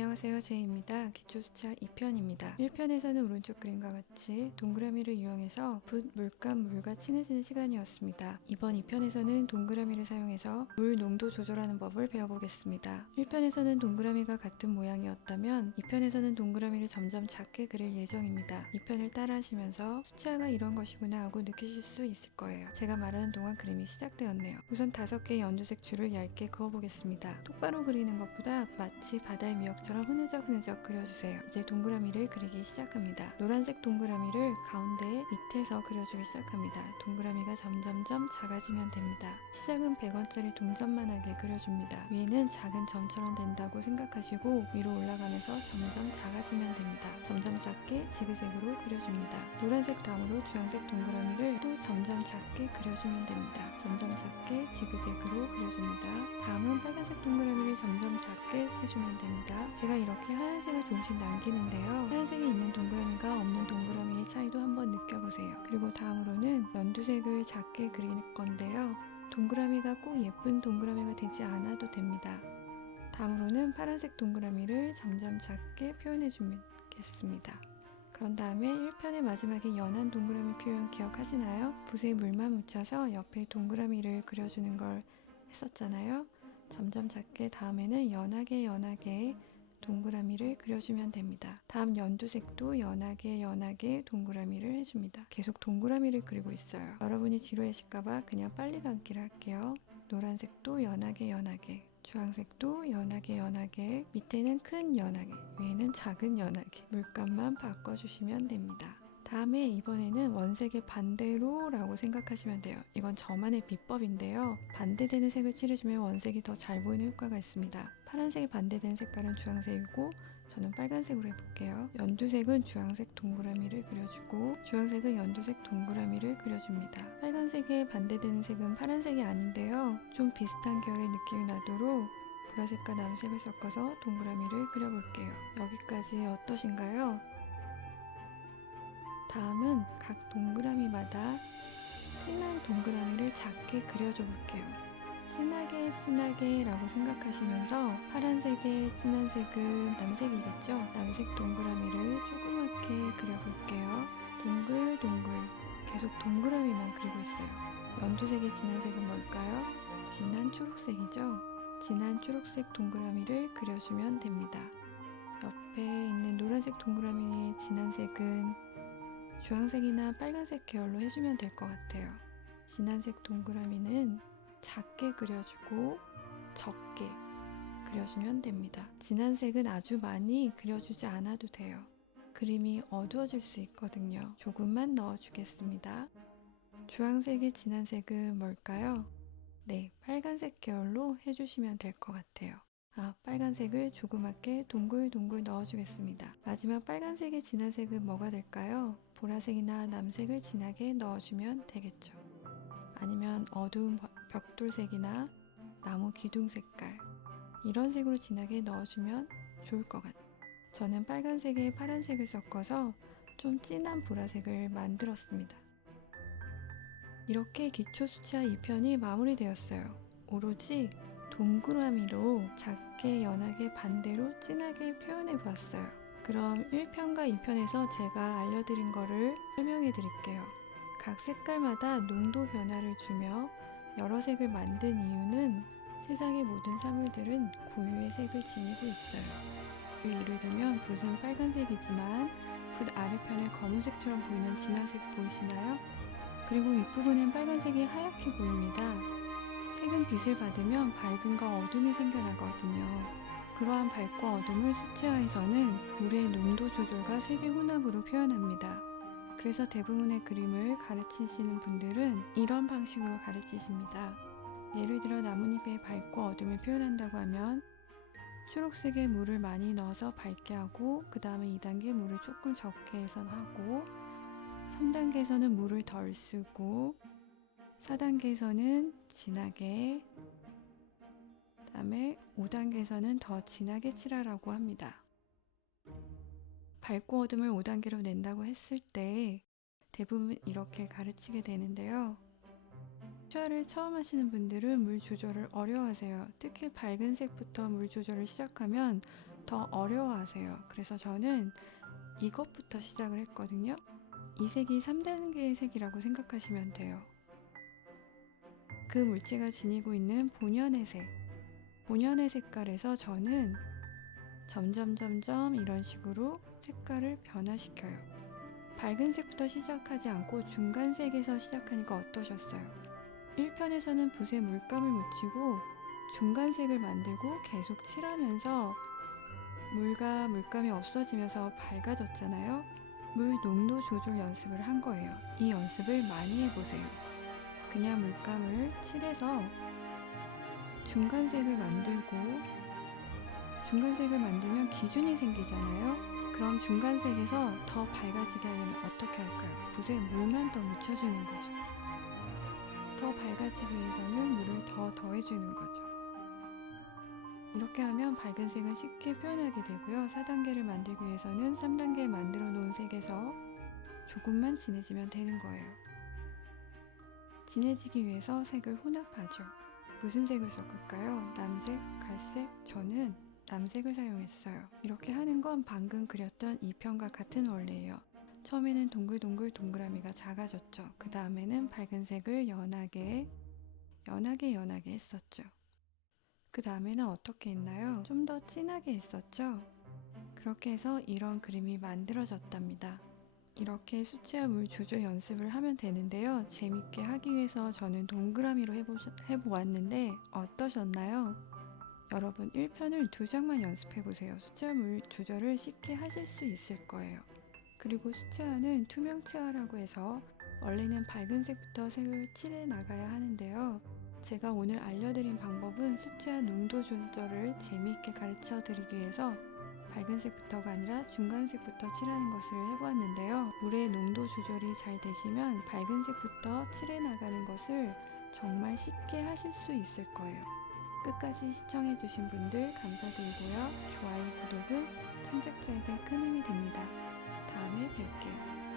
안녕하세요, 제이입니다. 기초수차 2편입니다. 1편에서는 오른쪽 그림과 같이 동그라미를 이용해서 붓, 물감, 물과 친해지는 시간이었습니다. 이번 2편에서는 동그라미를 사용해서 물 농도 조절하는 법을 배워보겠습니다. 1편에서는 동그라미가 같은 모양이었다면 2편에서는 동그라미를 점점 작게 그릴 예정입니다. 2편을 따라 하시면서 수채화가 이런 것이구나 하고 느끼실 수 있을 거예요. 제가 말하는 동안 그림이 시작되었네요. 우선 5개의 연두색 줄을 얇게 그어보겠습니다. 똑바로 그리는 것보다 마치 바다의 미역처럼 흐느적 그려주세요. 이제 동그라미를 그리기 시작합니다. 노란색 동그라미를 가운데 밑에서 그려주기 시작합니다. 동그라미가 점점점 작아지면 됩니다. 시작은 100원짜리 동전만하게 그려줍니다. 위에는 작은 점처럼 된다고 생각하시고 위로 올라가면서 점점 작아지면 됩니다. 점점 작게 지그재그로 그려줍니다. 노란색 다음으로 주황색 동그라미를 또 점점 작게 그려주면 됩니다. 점점 작게 지그재그로 그려줍니다. 다음은 빨간색 동그라미를 점점 작게 해주면 됩니다. 제가 이렇게 하얀색을 조금씩 남기는데요. 하얀색이 있는 동그라미가 없는 동그라미의 차이도 한번 느껴보세요. 그리고 다음으로는 연두색을 작게 그릴 건데요. 동그라미가 꼭 예쁜 동그라미가 되지 않아도 됩니다. 다음으로는 파란색 동그라미를 점점 작게 표현해 주겠습니다. 그런 다음에 1편의 마지막에 연한 동그라미 표현 기억하시나요? 붓에 물만 묻혀서 옆에 동그라미를 그려주는 걸 했었잖아요. 점점 작게 다음에는 연하게 동그라미를 그려주면 됩니다. 다음 연두색도 연하게 동그라미를 해줍니다. 계속 동그라미를 그리고 있어요. 여러분이 지루하실까봐 그냥 빨리 감기를 할게요. 노란색도 연하게 주황색도 연하게 밑에는 큰 연하게 위에는 작은 연하게 물감만 바꿔주시면 됩니다. 다음에 이번에는 원색의 반대로 라고 생각하시면 돼요. 이건 저만의 비법인데요. 반대되는 색을 칠해주면 원색이 더 잘 보이는 효과가 있습니다. 파란색에 반대되는 색깔은 주황색이고 저는 빨간색으로 해볼게요. 연두색은 주황색 동그라미를 그려주고 주황색은 연두색 동그라미를 그려줍니다. 빨간색에 반대되는 색은 파란색이 아닌데요. 좀 비슷한 계열의 느낌이 나도록 보라색과 남색을 섞어서 동그라미를 그려볼게요. 여기까지 어떠신가요? 다음은 각 동그라미마다 진한 동그라미를 작게 그려줘 볼게요. 진하게 라고 생각하시면서 파란색의 진한 색은 남색이겠죠? 남색 동그라미를 조그맣게 그려볼게요. 동글동글 계속 동그라미만 그리고 있어요. 연두색의 진한 색은 뭘까요? 진한 초록색이죠? 진한 초록색 동그라미를 그려주면 됩니다. 옆에 있는 노란색 동그라미의 진한 색은 주황색이나 빨간색 계열로 해주면 될 것 같아요. 진한색 동그라미는 작게 그려주고 적게 그려주면 됩니다. 진한색은 아주 많이 그려주지 않아도 돼요. 그림이 어두워질 수 있거든요. 조금만 넣어주겠습니다. 주황색의 진한색은 뭘까요? 네, 빨간색 계열로 해주시면 될 것 같아요. 빨간색을 조그맣게 동글동글 넣어주겠습니다. 마지막 빨간색의 진한 색은 뭐가 될까요? 보라색이나 남색을 진하게 넣어주면 되겠죠. 아니면 어두운 벽돌색이나 나무 기둥 색깔 이런 색으로 진하게 넣어주면 좋을 것 같아요. 저는 빨간색에 파란색을 섞어서 좀 진한 보라색을 만들었습니다. 이렇게 기초수채화 2편이 마무리되었어요. 오로지 동그라미로 작게 연하게 반대로 진하게 표현해 보았어요. 그럼 1편과 2편에서 제가 알려드린 거를 설명해 드릴게요. 각 색깔마다 농도 변화를 주며 여러 색을 만든 이유는 세상의 모든 사물들은 고유의 색을 지니고 있어요. 예를 들면 붓은 빨간색이지만 붓 아래편에 검은색처럼 보이는 진한색 보이시나요? 그리고 윗부분은 빨간색이 하얗게 보입니다. 색은 빛을 받으면 밝음과 어둠이 생겨나거든요. 그러한 밝고 어둠을 수채화에서는 물의 농도 조절과 색의 혼합으로 표현합니다. 그래서 대부분의 그림을 가르치시는 분들은 이런 방식으로 가르치십니다. 예를 들어 나뭇잎의 밝고 어둠을 표현한다고 하면 초록색에 물을 많이 넣어서 밝게 하고 그 다음에 2단계 물을 조금 적게 해서 하고 3단계에서는 물을 덜 쓰고 4단계에서는 진하게 그 다음에 5단계에서는 더 진하게 칠하라고 합니다. 밝고 어둠을 5단계로 낸다고 했을 때 대부분 이렇게 가르치게 되는데요. 수채화를 처음 하시는 분들은 물 조절을 어려워하세요. 특히 밝은 색부터 물 조절을 시작하면 더 어려워하세요. 그래서 저는 이것부터 시작을 했거든요. 이 색이 3단계의 색이라고 생각하시면 돼요. 그 물체가 지니고 있는 본연의 색, 본연의 색깔에서 저는 점점 이런 식으로 색깔을 변화시켜요. 밝은 색부터 시작하지 않고 중간색에서 시작하니까 어떠셨어요? 1편에서는 붓에 물감을 묻히고 중간색을 만들고 계속 칠하면서 물과 물감이 없어지면서 밝아졌잖아요. 물 농도 조절 연습을 한 거예요. 이 연습을 많이 해보세요. 그냥 물감을 칠해서 중간색을 만들면 기준이 생기잖아요. 그럼 중간색에서 더 밝아지게 하려면 어떻게 할까요? 붓에 물만 더 묻혀주는 거죠. 더 밝아지기 위해서는 물을 더 더해주는 거죠. 이렇게 하면 밝은 색은 쉽게 표현하게 되고요. 4단계를 만들기 위해서는 3단계에 만들어 놓은 색에서 조금만 진해지면 되는 거예요. 진해지기 위해서 색을 혼합하죠. 무슨 색을 섞을까요? 남색, 갈색? 저는 남색을 사용했어요. 이렇게 하는 건 방금 그렸던 2편과 같은 원리예요. 처음에는 동글동글 동그라미가 작아졌죠. 그 다음에는 밝은 색을 연하게 했었죠. 그 다음에는 어떻게 했나요? 좀 더 진하게 했었죠. 그렇게 해서 이런 그림이 만들어졌답니다. 이렇게 수치와 물 조절 연습을 하면 되는데요. 재밌게 하기 위해서 저는 동그라미로 해보았는데 어떠셨나요? 여러분 1편을 2장만 연습해보세요. 수치와 물 조절을 쉽게 하실 수 있을 거예요. 그리고 수채화는 투명 채화라고 해서 원래는 밝은 색부터 색을 칠해 나가야 하는데요. 제가 오늘 알려드린 방법은 수채화 농도 조절을 재미있게 가르쳐 드리기 위해서 밝은 색부터가 아니라 중간색부터 칠하는 것을 해보았는데요. 물의 농도 조절이 잘 되시면 밝은 색부터 칠해 나가는 것을 정말 쉽게 하실 수 있을 거예요. 끝까지 시청해주신 분들 감사드리고요. 좋아요, 구독은 창작자에게 큰 힘이 됩니다. 다음에 뵐게요.